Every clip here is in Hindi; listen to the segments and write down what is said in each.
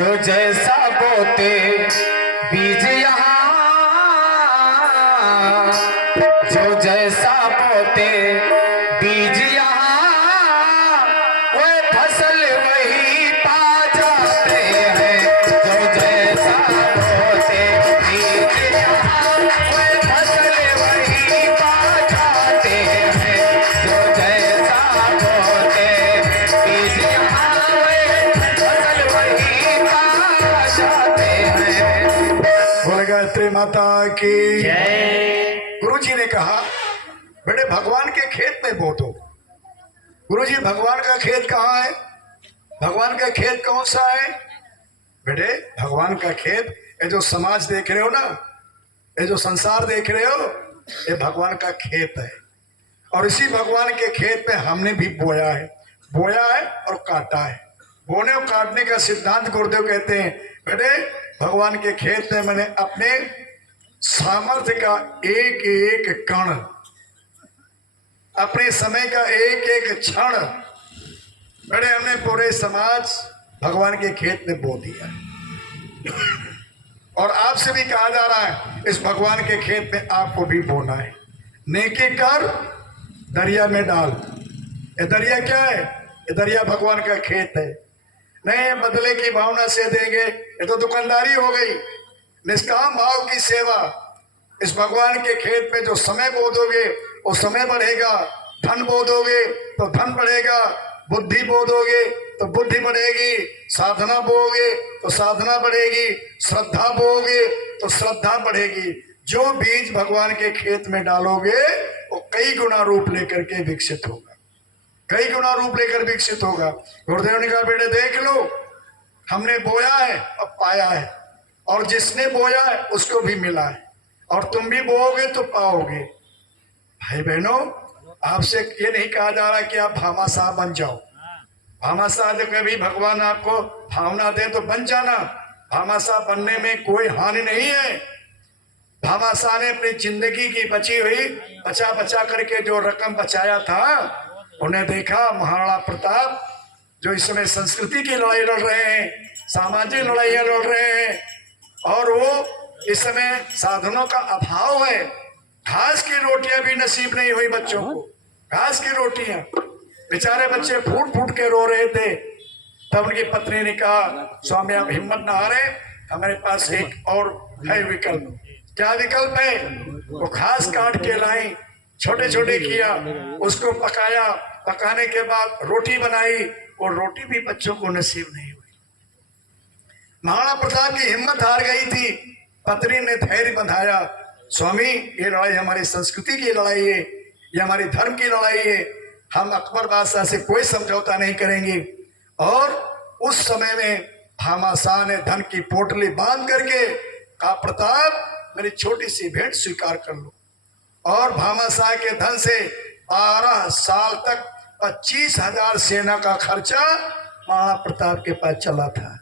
जो जैसा बोते बीज यहाँ, जो जैसा बोते बीज यहाँ, वो फसल वही पा जाते हैं। जो जैसा बोते बीज यहाँ, वो फसल वही पा जाते हैं। जो जैसा बोते बीज यहाँ, वो फसल वही पा जाते हैं। बोल गायत्री माता की जय। गुरु जी ने कहा बेटे भगवान के खेत में बो दो। गुरु जी भगवान का खेत कहाँ है? भगवान का खेत कौन सा है? बेटे भगवान का खेत, ये जो समाज देख रहे हो ना, ये जो संसार देख रहे हो, ये भगवान का खेत है। और इसी भगवान के खेत में हमने भी बोया है और काटा है। बोने और काटने का सिद्धांत गुरुदेव कहते हैं बेटे भगवान के खेत में मैंने अपने सामर्थ्य का एक एक कण, अपने समय का एक एक क्षण बेटे हमने पूरे समाज भगवान के खेत में बो दिया। और आपसे भी कहा जा रहा है इस भगवान के खेत में आपको भी बोना है। नेकी कर दरिया में डाल। ये दरिया क्या है? ये दरिया भगवान का खेत है। नहीं बदले की भावना से देंगे, ये तो दुकानदारी हो गई। निष्काम भाव की सेवा, इस भगवान के खेत में जो समय बो दोगे वो समय बढ़ेगा। धन बो दोगे तो धन बढ़ेगा। बुद्धि बो दोगे तो बुद्धि बढ़ेगी। साधना बोगे तो साधना बढ़ेगी। श्रद्धा बोगे तो श्रद्धा बढ़ेगी। जो बीज भगवान के खेत में डालोगे वो कई गुना रूप लेकर के विकसित होगा, कई गुना रूप लेकर विकसित होगा। गुरुदेव ने कहा बेटे देख लो, हमने बोया है और पाया है, और जिसने बोया है उसको भी मिला है, और तुम भी बोओगे तो पाओगे। भाई बहनों, आपसे ये नहीं कहा जा रहा कि आप भामाशाह बन जाओ। भामाशाह जब कभी भगवान आपको भावना दे तो बन जाना। भामाशाह बनने में कोई हानि नहीं है। भामाशाह ने अपनी जिंदगी की बची हुई बचा करके जो रकम बचाया था, उन्हें देखा महाराणा प्रताप जो इस समय संस्कृति की लड़ाई लड़ रहे हैं, सामाजिक लड़ाइयाँ लड़ रहे हैं, और वो इस समय साधनों का अभाव है। घास की रोटियां भी नसीब नहीं हुई बच्चों को। घास की रोटियां, बेचारे बच्चे फूट फूट के रो रहे थे। तब उनकी पत्नी ने कहा स्वामी आप हिम्मत ना हारे, हमारे पास एक और है विकल्प। क्या विकल्प है? वो घास काट के लाई, छोटे छोटे किया, उसको पकाया, पकाने के बाद रोटी बनाई, और रोटी भी बच्चों को नसीब नहीं हुई। महाराणा प्रताप की हिम्मत हार गई थी। पत्नी ने धैर्य बंधाया, स्वामी ये लड़ाई हमारी संस्कृति की लड़ाई है, ये हमारी धर्म की लड़ाई है, हम अकबर बादशाह से कोई समझौता नहीं करेंगे। और उस समय में भामाशाह ने धन की पोटली बांध करके कहा प्रताप मेरी छोटी सी भेंट स्वीकार कर लो। और भामाशाह के धन से 12 साल तक 25,000 सेना का खर्चा महाराणा प्रताप के पास चला था।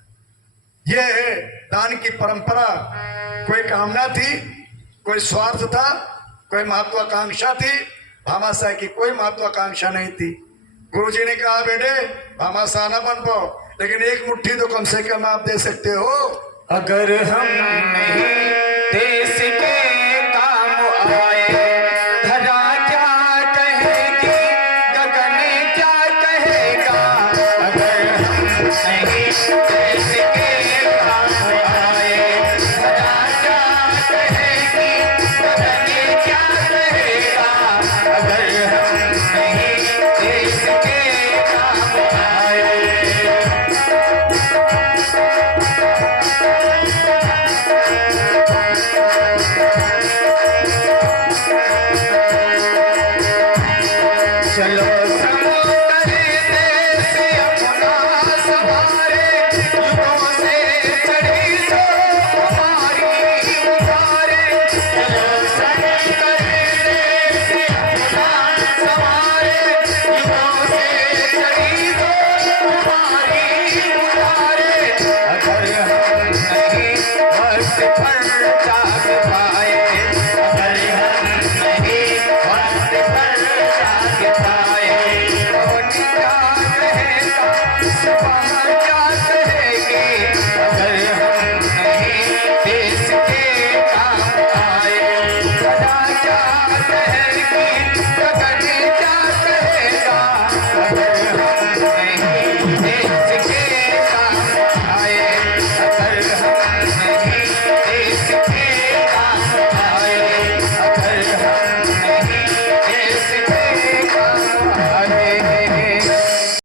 यह है दान की परंपरा। कोई कामना थी, कोई स्वार्थ था, कोई महत्वाकांक्षा थी। भामाशाह की कोई महत्वाकांक्षा नहीं थी। गुरुजी ने कहा बेटे भामाशाह न बन पाओ, लेकिन एक मुट्ठी तो कम से कम आप दे सकते हो। अगर हम नहीं देश के